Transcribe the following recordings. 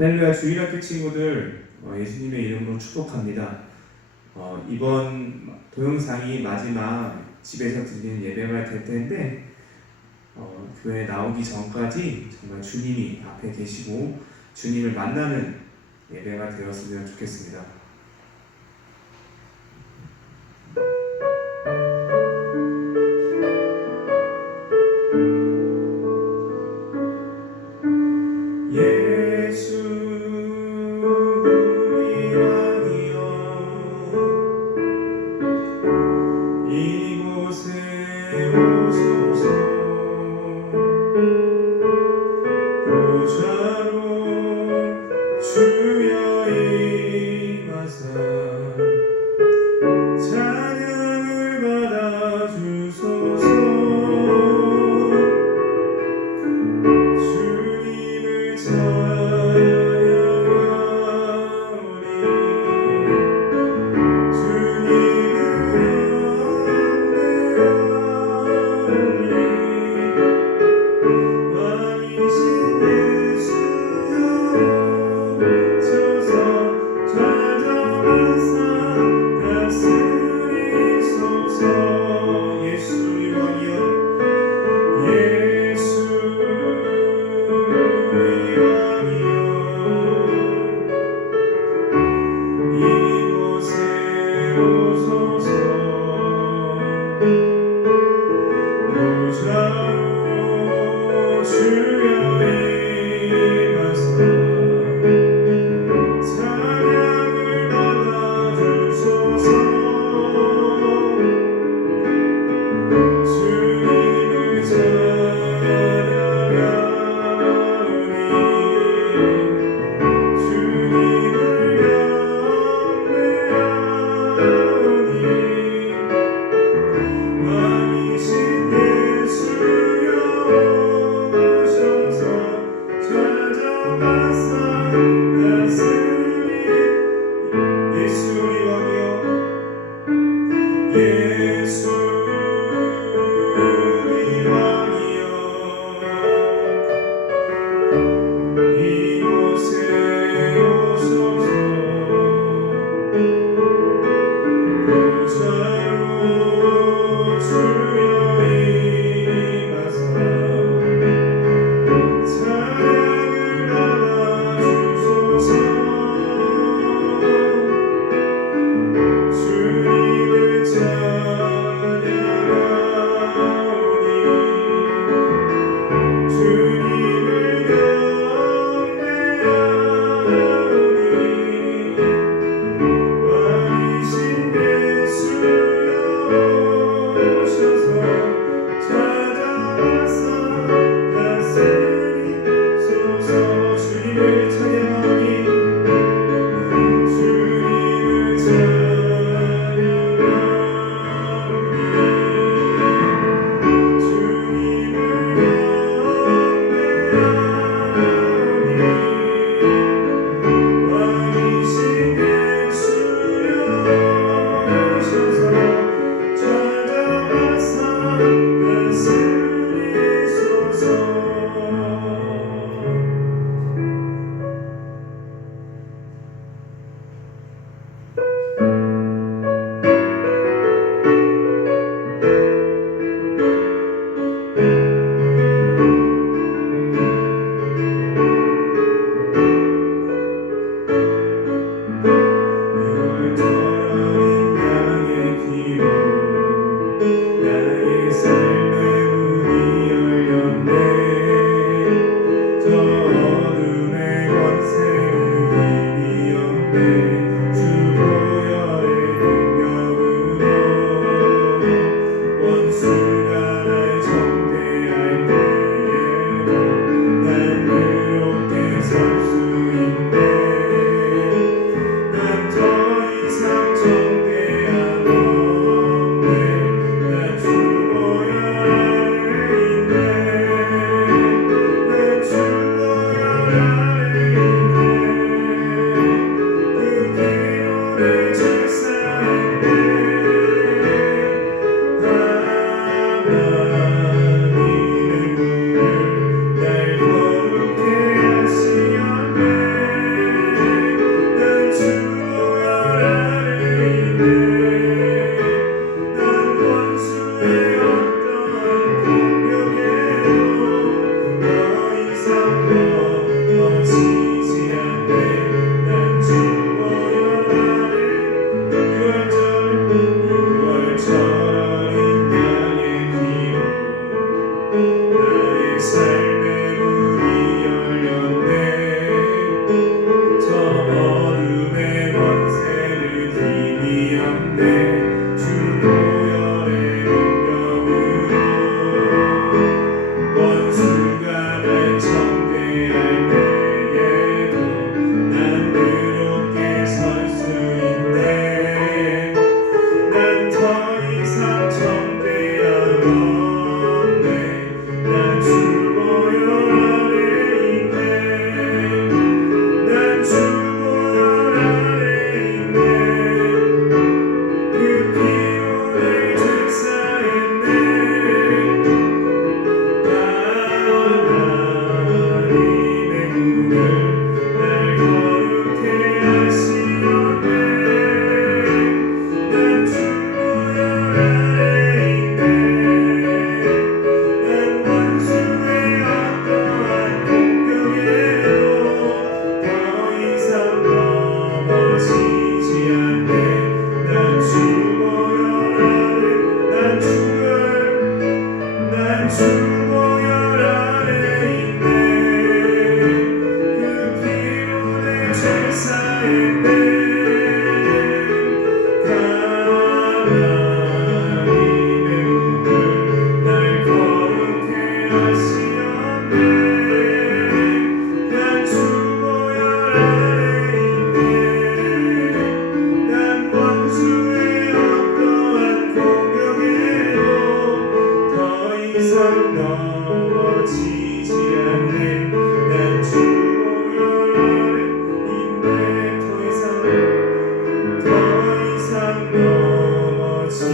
할렐루야. 주일학교 친구들, 예수님의 이름으로 축복합니다. 이번 동영상이 마지막 집에서 드리는 예배가 될 텐데, 교회에 나오기 전까지 정말 주님이 앞에 계시고 주님을 만나는 예배가 되었으면 좋겠습니다. 예수 우리 왕이여, 이곳에 오소서. 보좌로 주여 임하사 찬양을 받아주소서. 주님을 찬양하오니 주님을 6월절 인간의 기로 나의 삶의 문이 열렸네. 저 어둠의 권세를 디디었네. 주 보혈의 능력으로 원수가 날 청대할 때에도 난 그렇게 설 수 있네. 난 더 이상 청대하건대. 난 주 보혈 아래 있네. 난 주 보혈 아래 있네. 그 피로 날 축사했네. 하나님의 문을 날 거룩해 하시었네. 난 주 보혈 아래 있네. 난 원수의 어떠한 공격에도 더 이상 넘어지지 않네. 난 주 보혈 아래 난 주 보혈 아래 있네. 그 피로 내 죄 사했네. 하나님의 문을 날 거룩해 하시었네. 난 주 보혈 아래 있네. 난 원수의 어떠한 공격에도 더 이상 넘어지지 않네. 난 주 보혈 아래 있네. 더 이상 넘어지지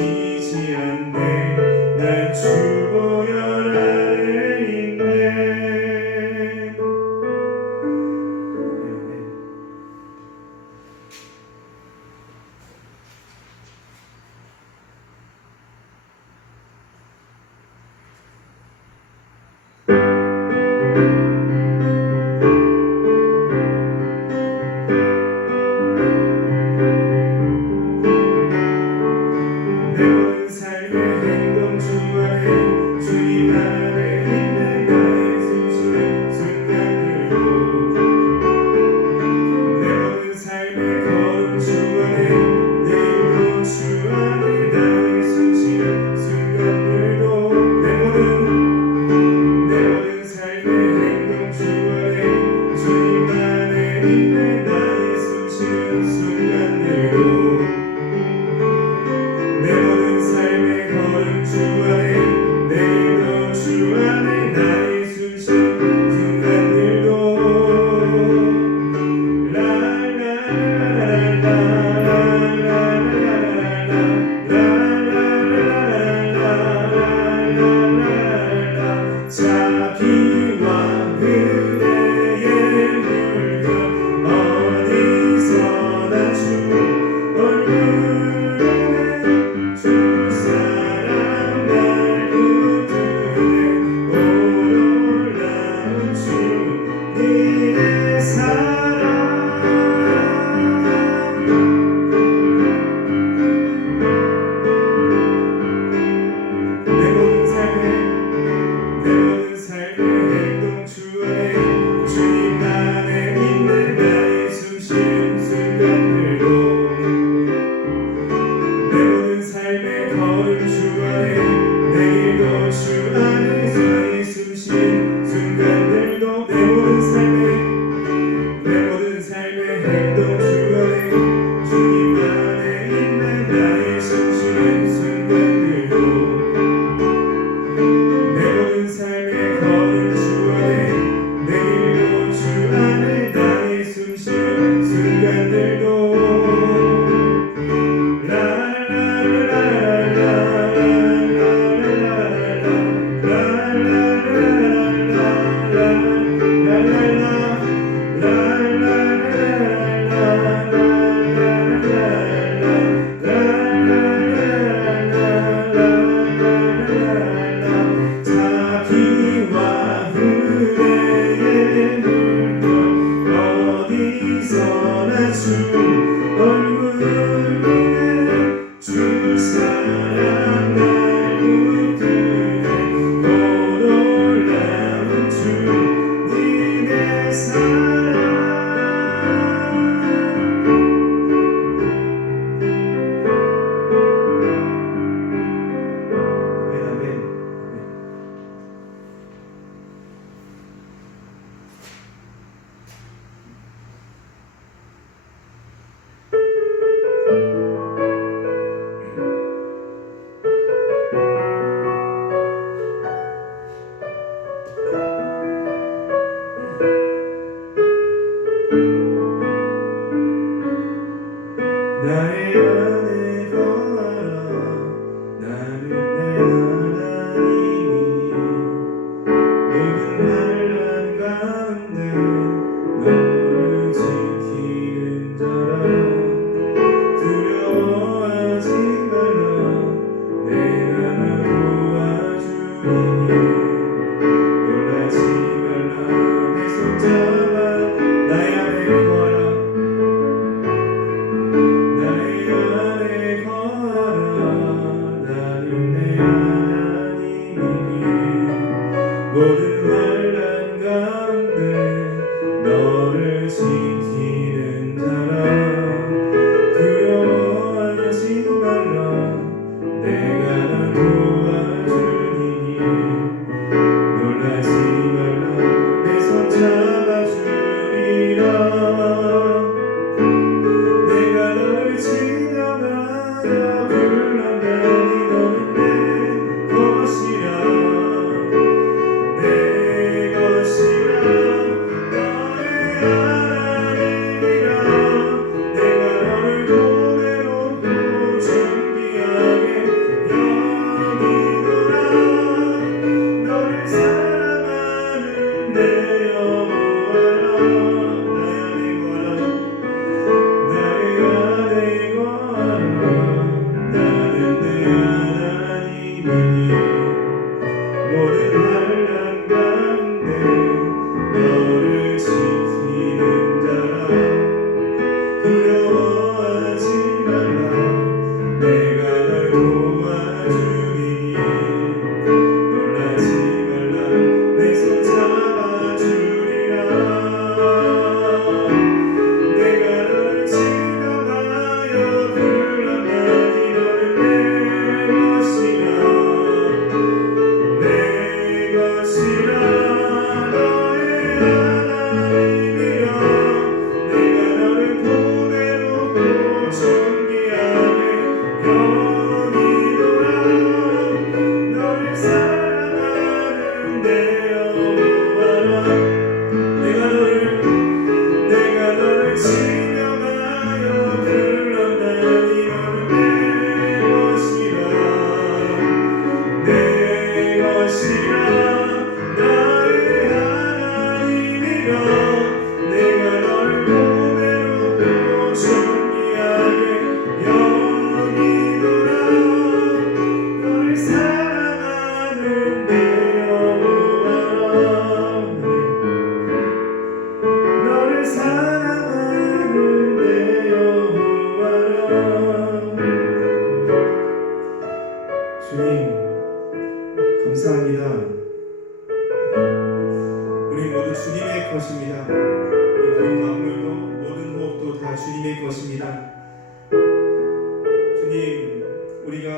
주님, 우리가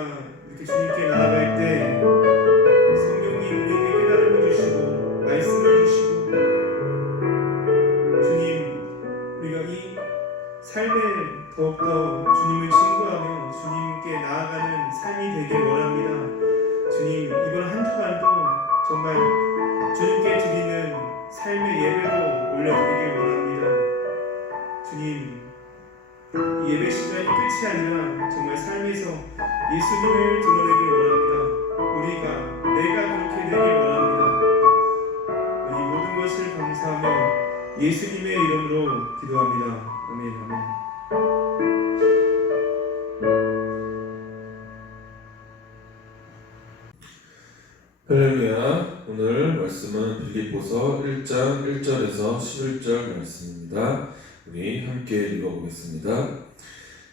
이렇게 주님께 나아갈 때 성령님 우리에게 깨달음을 주시고 말씀을 주시고 주님, 우리가 이 삶에 더욱더 주님을 친구하며 주님께 나아가는 삶이 되길 원합니다. 주님, 이번 한 주간도 정말 주님께 드리는 삶의 예배로 올려드리길 원합니다. 주님, 이 예배 시간이 끝이 아니라 정말 삶에서 예수님을 드러내길 원합니다. 내가 그렇게 되길 원합니다. 이 모든 것을 감사하며 예수님의 이름으로 기도합니다. 아멘, 아멘. 할렐루야. 오늘 말씀은 빌립보서 1장 1절에서 11절 말씀입니다. 우리 함께 읽어보겠습니다.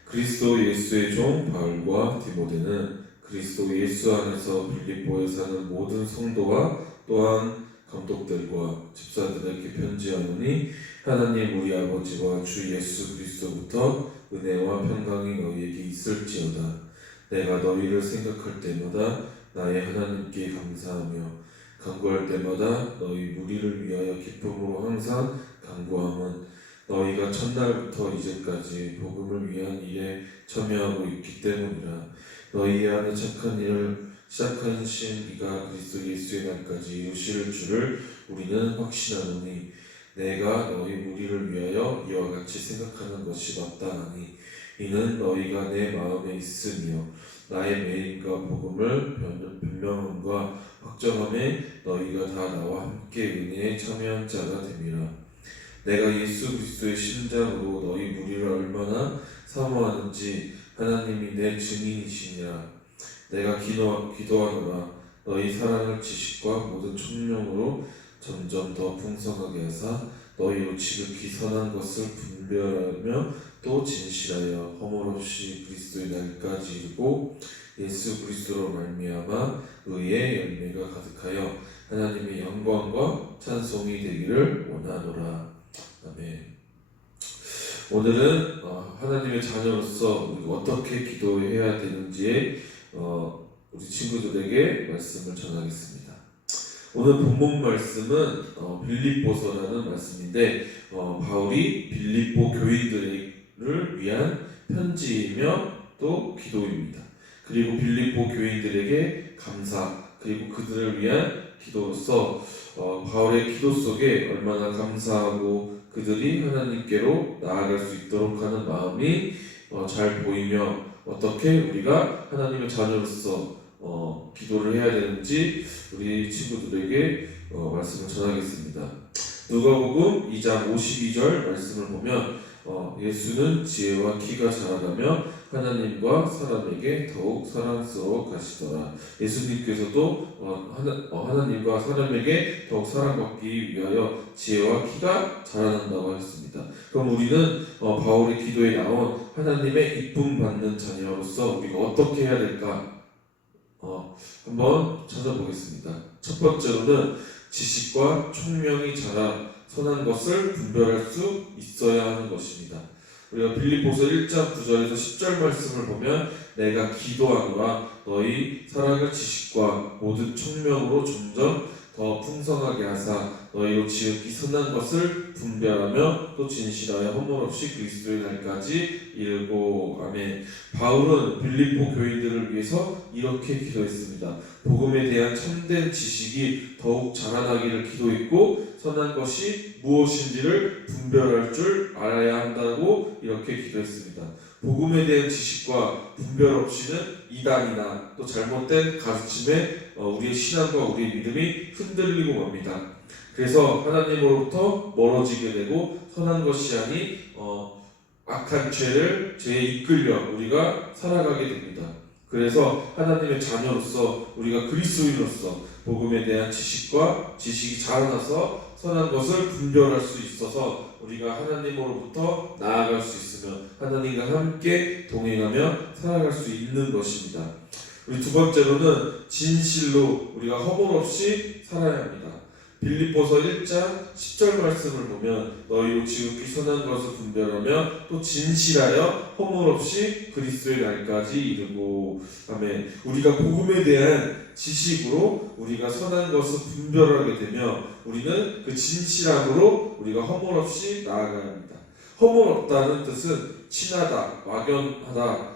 그리스도 예수의 종 바울과 디모데는 그리스도 예수 안에서 빌립보에 사는 모든 성도와 또한 감독들과 집사들에게 편지하노니 하나님 우리 아버지와 주 예수 그리스도부터 은혜와 평강이 너희에게 있을지어다. 내가 너희를 생각할 때마다 나의 하나님께 감사하며 간구할 때마다 너희 무리를 위하여 기쁨으로 항상 간구함은 너희가 첫날부터 이제까지 복음을 위한 일에 참여하고 있기 때문이라. 너희 안에 착한 일을 시작하신 이가 그리스도 예수의 날까지 이루실 줄을 우리는 확신하노니 내가 너희 무리를 위하여 이와 같이 생각하는 것이 마땅하니 이는 너희가 내 마음에 있으며 나의 매임과 복음을 변명함과 확정함에 너희가 다 나와 함께 은혜에 참여한 자가 됨이라. 내가 예수 그리스도의 심장으로 너희 무리를 얼마나 사모하는지 하나님이 내 증인이시니라. 내가 기도하노라. 너희 사랑을 지식과 모든 총명으로 점점 더 풍성하게 하사 너희로 지극히 선한 것을 분별하며 또 진실하여 허물없이 그리스도의 날까지 이르고 예수 그리스도로 말미암아 의의 열매가 가득하여 하나님의 영광과 찬송이 되기를 원하노라. 아멘. 오늘은 하나님의 자녀로서 우리가 어떻게 기도해야 되는지에 우리 친구들에게 말씀을 전하겠습니다. 오늘 본문 말씀은 빌립보서라는 말씀인데 바울이 빌립보 교인들을 위한 편지이며 또 기도입니다. 그리고 빌립보 교인들에게 감사 그리고 그들을 위한 기도로서 바울의 기도 속에 얼마나 감사하고 그들이 하나님께로 나아갈 수 있도록 하는 마음이 잘 보이며 어떻게 우리가 하나님의 자녀로서 기도를 해야 되는지 우리 친구들에게 말씀을 전하겠습니다. 누가복음 2장 52절 말씀을 보면 예수는 지혜와 키가 자라가며 하나님과 사람에게 더욱 사랑스러워 가시더라. 예수님께서도 하나님과 사람에게 더욱 사랑받기 위하여 지혜와 키가 자라난다고 하셨습니다. 그럼 우리는 바울의 기도에 나온 하나님의 이쁨 받는 자녀로서 우리가 어떻게 해야 될까? 한번 찾아보겠습니다. 첫 번째로는 지식과 총명이 자라 선한 것을 분별할 수 있어야 하는 것입니다. 우리가 빌립보서 1장 9절에서 10절 말씀을 보면 내가 기도하노라 너희 사랑의 지식과 모든 총명으로 점점 더 풍성하게 하사 너희로 지극히 선한 것을 분별하며 또 진실하여 허물없이 그리스도의 날까지 이르고. 아멘. 바울은 빌립보 교인들을 위해서 이렇게 기도했습니다. 복음에 대한 참된 지식이 더욱 자라나기를 기도했고 선한 것이 무엇인지를 분별할 줄 알아야 한다고 이렇게 기도했습니다. 복음에 대한 지식과 분별 없이는 이단이나 또 잘못된 가르침에 우리의 신앙과 우리의 믿음이 흔들리고 맙니다. 그래서 하나님으로부터 멀어지게 되고 선한 것이 아닌 악한 죄에 이끌려 우리가 살아가게 됩니다. 그래서 하나님의 자녀로서 우리가 그리스도인으로서 복음에 대한 지식이 자라나서 선한 것을 분별할 수 있어서 우리가 하나님으로부터 나아갈 수 있으며 하나님과 함께 동행하며 살아갈 수 있는 것입니다. 우리 두 번째로는 진실로 우리가 허물 없이 살아야 합니다. 빌립보서 1장 10절 말씀을 보면 너희로 지극히 선한 것을 분별하며 또 진실하여 허물 없이 그리스도의 날까지 이르고. 아멘. 우리가 복음에 대한 지식으로 우리가 선한 것을 분별하게 되며 우리는 그 진실함으로 우리가 허물 없이 나아가야 합니다. 허물 없다는 뜻은 친하다, 막연하다,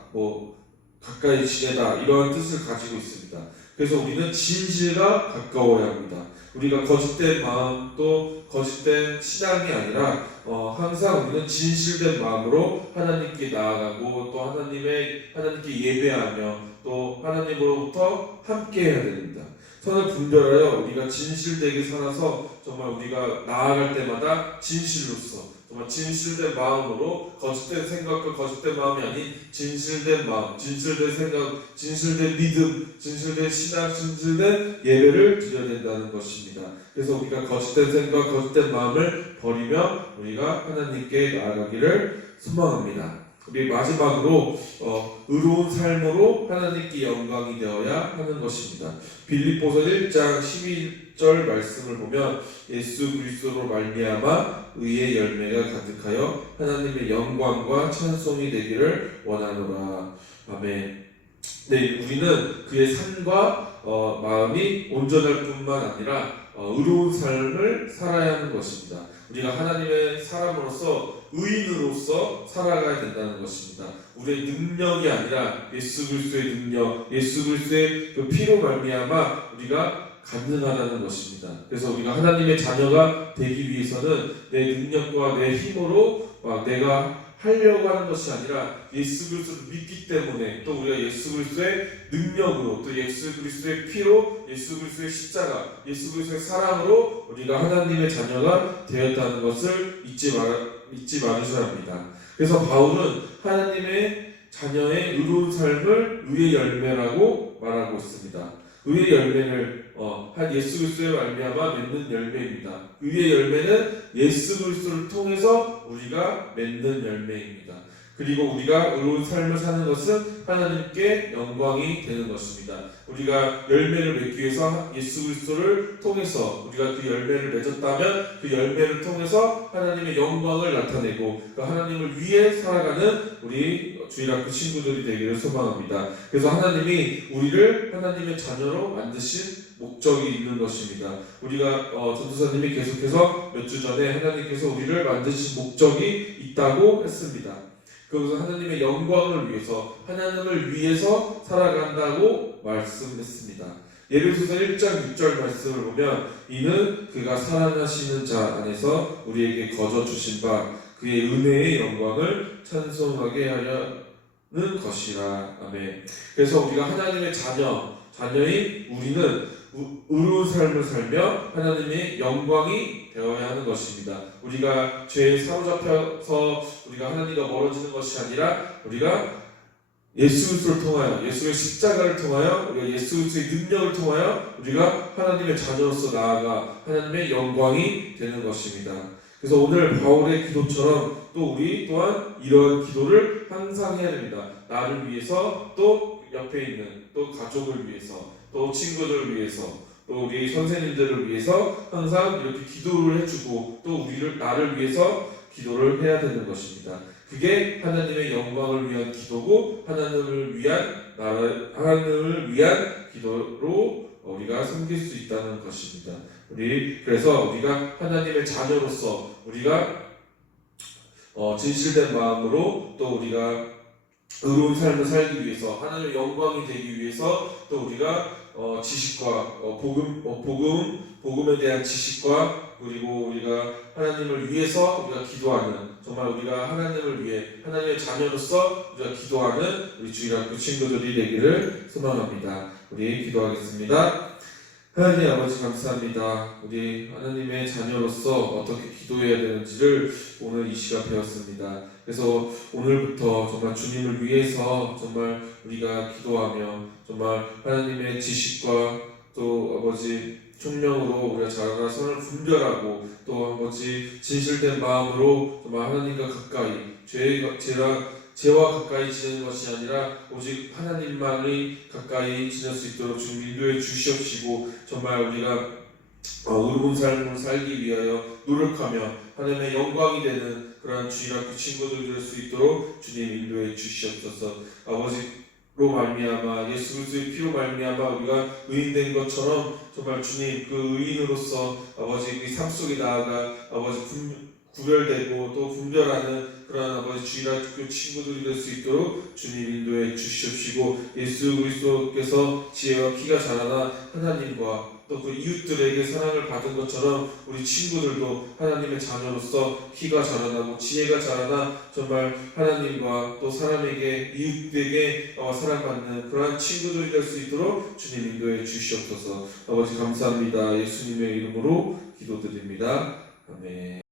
가까이 지내다 이러한 뜻을 가지고 있습니다. 그래서 우리는 진실과 가까워야 합니다. 우리가 거짓된 마음 또 거짓된 신앙이 아니라 항상 우리는 진실된 마음으로 하나님께 나아가고 또 하나님께 예배하며 또 하나님으로부터 함께 해야 됩니다. 선을 분별하여 우리가 진실되게 살아서 정말 우리가 나아갈 때마다 진실로서 정말 진실된 마음으로 거짓된 생각과 거짓된 마음이 아닌 진실된 마음, 진실된 생각, 진실된 믿음, 진실된 신앙, 진실된 예배를 드려야 된다는 것입니다. 그래서 우리가 거짓된 생각, 거짓된 마음을 버리며 우리가 하나님께 나아가기를 소망합니다. 우리 마지막으로 의로운 삶으로 하나님께 영광이 되어야 하는 것입니다. 빌립보서 1장 12절 말씀을 보면 예수 그리스도로 말미암아 의의 열매가 가득하여 하나님의 영광과 찬송이 되기를 원하노라. 아멘. 네, 우리는 그의 삶과 마음이 온전할 뿐만 아니라 의로운 삶을 살아야 하는 것입니다. 우리가 하나님의 사람으로서 의인으로서 살아가야 된다는 것입니다. 우리의 능력이 아니라 예수 그리스도의 능력, 예수 그리스도의 그 피로 말미암아 우리가 가능하다는 것입니다. 그래서 우리가 하나님의 자녀가 되기 위해서는 내 능력과 내 힘으로 내가 하려고 하는 것이 아니라 예수 그리스도를 믿기 때문에 또 우리가 예수 그리스도의 능력으로 또 예수 그리스도의 피로 예수 그리스도의 십자가 예수 그리스도의 사랑으로 우리가 하나님의 자녀가 되었다는 것을 잊지 말으셔야 합니다. 그래서 바울은 하나님의 자녀의 의로운 삶을 의의 열매라고 말하고 있습니다. 의의 열매를 한 예수 그리스도의 말미암아 맺는 열매입니다. 의의 열매는 예수 그리스도를 통해서 우리가 맺는 열매입니다. 그리고 우리가 의로운 삶을 사는 것은 하나님께 영광이 되는 것입니다. 우리가 열매를 맺기 위해서 예수 그리스도를 통해서 우리가 그 열매를 맺었다면 그 열매를 통해서 하나님의 영광을 나타내고 그 하나님을 위해 살아가는 우리 주일학교 친구들이 되기를 소망합니다. 그래서 하나님이 우리를 하나님의 자녀로 만드신 목적이 있는 것입니다. 우리가 전도사님이 계속해서 몇 주 전에 하나님께서 우리를 만드신 목적이 있다고 했습니다. 그래서 하나님의 영광을 위해서 하나님을 위해서 살아간다고 말씀했습니다. 예배소서 1장 6절 말씀을 보면 이는 그가 사랑하시는 자 안에서 우리에게 거저 주신 바 그의 은혜의 영광을 찬송하게 하려는 것이라. 아멘. 그래서 우리가 하나님의 자녀인 우리는 의로운 삶을 살며 하나님의 영광이 되어야 하는 것입니다. 우리가 죄에 사로잡혀서 우리가 하나님과 멀어지는 것이 아니라 우리가 예수 그리스도를 통하여 예수의 십자가를 통하여 우리가 예수 그리스도의 능력을 통하여 우리가 하나님의 자녀로서 나아가 하나님의 영광이 되는 것입니다. 그래서 오늘 바울의 기도처럼 또 우리 또한 이런 기도를 항상 해야 됩니다. 나를 위해서 또 옆에 있는 또 가족을 위해서 또 친구들을 위해서 또 우리 선생님들을 위해서 항상 이렇게 기도를 해주고 또 나를 위해서 기도를 해야 되는 것입니다. 그게 하나님의 영광을 위한 기도고 하나님을 위한 기도로 우리가 섬길 수 있다는 것입니다. 그래서 우리가 하나님의 자녀로서 우리가 진실된 마음으로 또 우리가 의로운 삶을 살기 위해서 하나님의 영광이 되기 위해서 또 우리가 지식과 복음에 대한 지식과 그리고 우리가 하나님을 위해서 우리가 기도하는 정말 우리가 하나님을 위해 하나님의 자녀로서 우리가 기도하는 우리 주일학교 친구들이 되기를 소망합니다. 우리 기도하겠습니다. 하나님 아버지 감사합니다. 우리 하나님의 자녀로서 어떻게 기도해야 되는지를 오늘 이 시간 배웠습니다. 그래서 오늘부터 정말 주님을 위해서 정말 우리가 기도하며 정말 하나님의 지식과 또 아버지 총명으로 우리가 자라나 선을 분별하고 또 아버지 진실된 마음으로 정말 하나님과 가까이 죄와 가까이 지내는 것이 아니라 오직 하나님만이 가까이 지낼 수 있도록 주님 인도해 주시옵시고 정말 우리가 의로운 삶을 살기 위하여 노력하며 하나님의 영광이 되는 그러한 주일학교 친구들 될 수 있도록 주님 인도해 주시옵소서. 아버지로 말미암아 예수 그리스도의 피로 말미암아 우리가 의인된 것처럼 정말 주님 그 의인으로서 아버지 그 삶 속에 나아가 아버지 구별되고 또 분별하는 그러한 아버지 주일학교 친구들이 될 수 있도록 주님 인도해 주시옵시고, 예수 그리스도께서 지혜와 키가 자라나 하나님과 또 그 이웃들에게 사랑을 받은 것처럼 우리 친구들도 하나님의 자녀로서 키가 자라나고 지혜가 자라나 정말 하나님과 또 사람에게 이웃에게 사랑받는 그러한 친구들이 될 수 있도록 주님 인도해 주시옵소서. 아버지 감사합니다. 예수님의 이름으로 기도드립니다. 아멘.